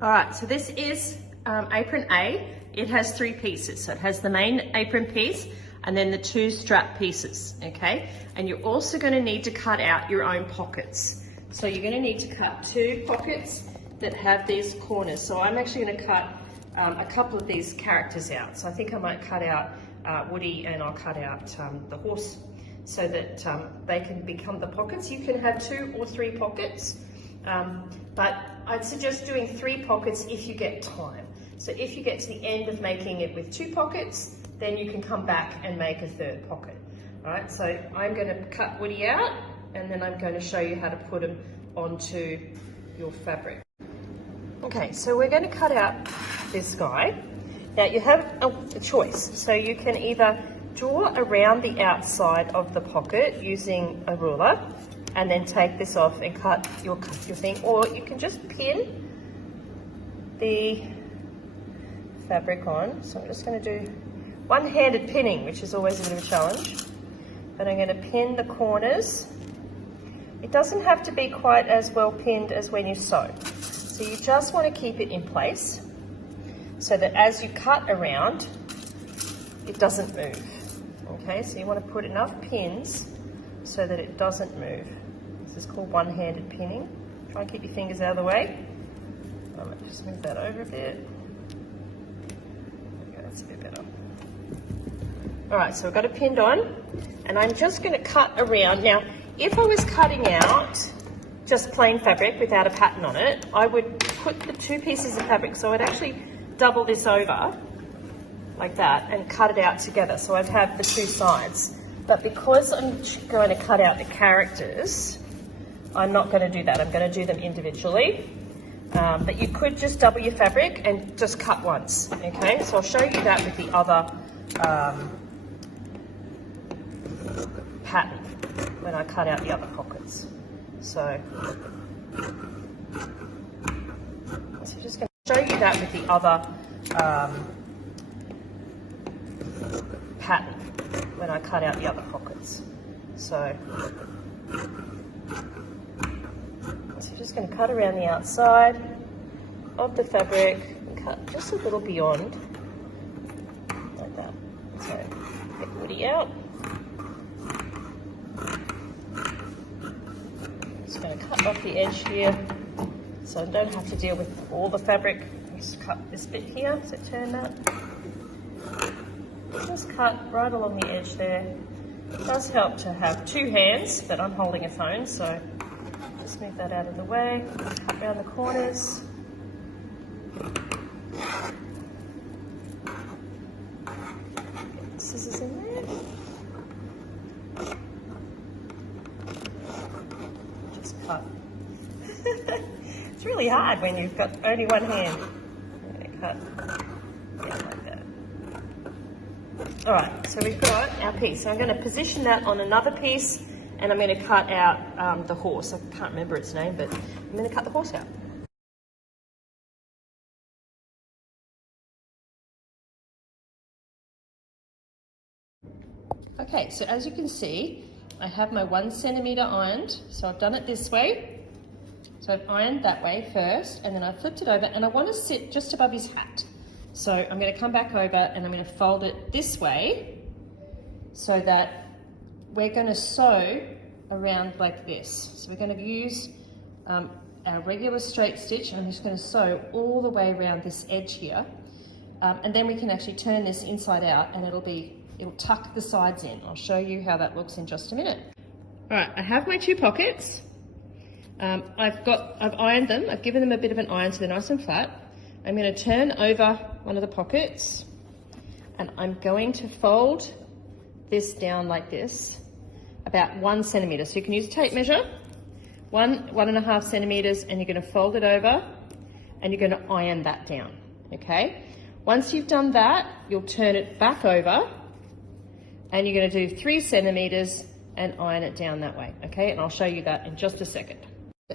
All right, so this is apron A. It has 3 pieces. So it has the main apron piece and then the 2 strap pieces, okay? And you're also gonna need to cut out your own pockets. So you're gonna need to cut 2 pockets that have these corners. So I'm actually gonna cut a couple of these characters out. So I think I might cut out Woody and I'll cut out the horse so that they can become the pockets. You can have 2 or 3 pockets, but I'd suggest doing 3 pockets if you get time. So if you get to the end of making it with 2 pockets, then you can come back and make a 3rd pocket. All right, so I'm going to cut Woody out and then I'm going to show you how to put him onto your fabric. Okay, so we're going to cut out this guy. Now you have a choice. So you can either draw around the outside of the pocket using a ruler and then take this off and cut your thing, or you can just pin the fabric on. So I'm just going to do one-handed pinning, which is always a bit of a challenge, but I'm going to pin the corners. It doesn't have to be quite as well pinned as when you sew, so you just want to keep it in place so that as you cut around it doesn't move. Okay, so you want to put enough pins so that it doesn't move. This is called one-handed pinning. Try and keep your fingers out of the way. I might just move that over a bit. Okay, that's a bit better. Alright, so I've got it pinned on and I'm just going to cut around. Now, if I was cutting out just plain fabric without a pattern on it, I would put the 2 pieces of fabric, so I'd actually double this over like that and cut it out together, so I'd have the 2 sides. But because I'm going to cut out the characters, I'm not going to do that. I'm going to do them individually. But you could just double your fabric and just cut once, okay? So I'll show you that with the other pattern when I cut out the other pockets. So I'm just going to show you that with the other pattern when I cut out the other pockets. So I'm just going to cut around the outside of the fabric and cut just a little beyond, like that. So get Woody out. Just going to cut off the edge here so I don't have to deal with all the fabric. Just cut this bit here, so turn that. Just cut right along the edge there. It does help to have 2 hands, but I'm holding a phone, so just move that out of the way. Cut around the corners. Get the scissors in there. Just cut. It's really hard when you've got only one hand. I'm going to cut down like that. All right, so we've got our piece. So I'm going to position that on another piece and I'm going to cut out the horse. I can't remember its name, but I'm going to cut the horse out. Okay, so as you can see, I have my 1 centimetre ironed. So I've done it this way. So I've ironed that way first, and then I flipped it over, and I want to sit just above his hat. So I'm going to come back over and I'm going to fold it this way so that we're going to sew around like this. So we're going to use our regular straight stitch. I'm just going to sew all the way around this edge here. And then we can actually turn this inside out and it'll tuck the sides in. I'll show you how that looks in just a minute. All right, I have my 2 pockets. I've ironed them. I've given them a bit of an iron so they're nice and flat. I'm going to turn over one of the pockets and I'm going to fold this down like this, about 1 centimetre. So you can use a tape measure, 1.5 centimetres, and you're going to fold it over and you're going to iron that down, okay? Once you've done that, you'll turn it back over and you're going to do 3 centimetres and iron it down that way, okay? And I'll show you that in just a second.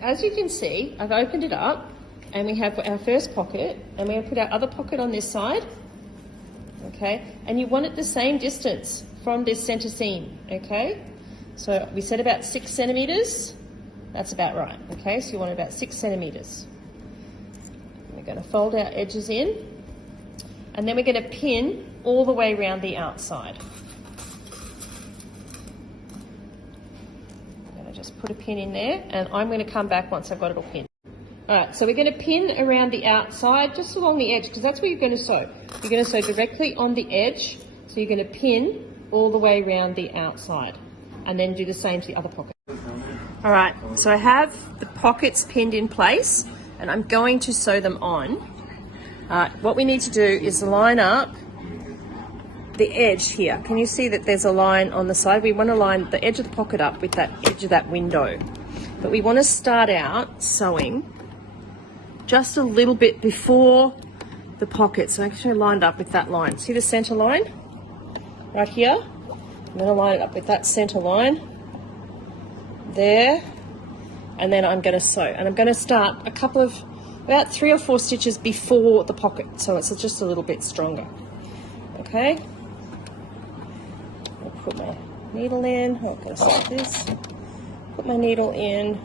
As you can see, I've opened it up and we have our first pocket and we're going to put our other pocket on this side, okay? And you want it the same distance from this centre seam, okay? So we said about 6 centimetres, that's about right, okay? So you want about 6 centimetres. I'm We're going to fold our edges in, and then we're going to pin all the way around the outside. I'm going to just put a pin in there, and I'm going to come back once I've got it all pinned. All right, so we're going to pin around the outside, just along the edge, because that's where you're going to sew. You're going to sew directly on the edge, so you're going to pin all the way around the outside, and then do the same to the other pocket. All right, so I have the pockets pinned in place, and I'm going to sew them on. What we need to do is line up the edge here. Can you see that there's a line on the side? We want to line the edge of the pocket up with that edge of that window. But we want to start out sewing just a little bit before the pocket. So actually lined up with that line. See the center line right here? I'm going to line it up with that center line there, and then I'm going to sew, and I'm going to start about 3 or 4 stitches before the pocket, so it's just a little bit stronger. Okay, I'll put my needle in. I'm going to start this, put my needle in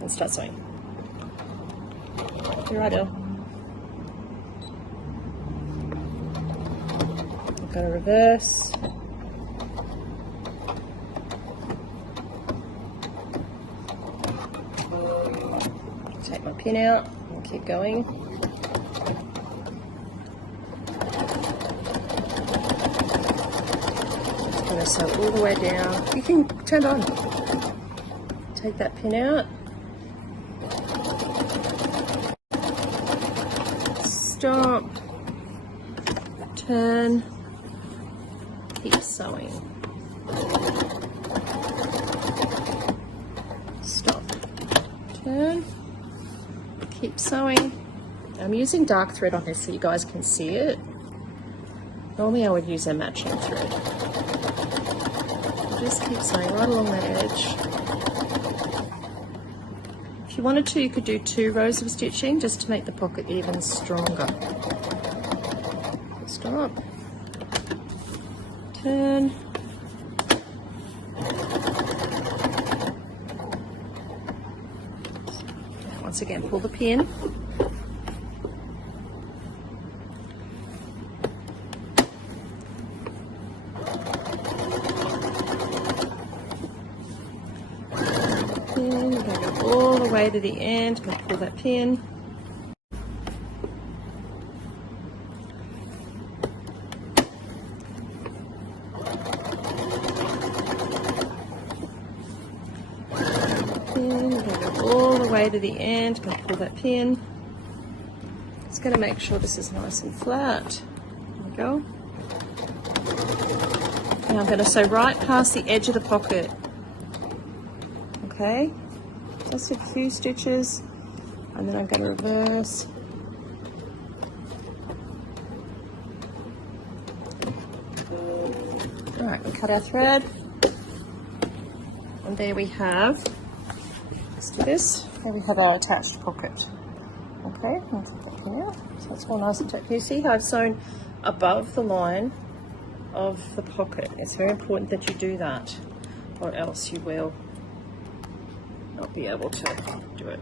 and start sewing. Right, I'm going to reverse. Take my pin out and keep going. Just going to sew all the way down. You can turn it on. Take that pin out. Stop. Turn. Keep sewing. Stop. Turn. Keep sewing. I'm using dark thread on this so you guys can see it. Normally I would use a matching thread. Just keep sewing right along that edge. If you wanted to, you could do 2 rows of stitching just to make the pocket even stronger. Stop. Turn. Once again, pull the pin. Pin, you're going to go all the way to the end, going to pull that pin. All the way to the end, going to pull that pin. Just going to make sure this is nice and flat. There we go. Now I'm going to sew right past the edge of the pocket. Okay, just a few stitches, and then I'm going to reverse. All right, we cut our thread, and there we have. Let's do this. Here we have our attached pocket. Okay, I'll take that pin out. So it's all nice and tight. Can you see how I've sewn above the line of the pocket? It's very important that you do that, or else you will not be able to do it.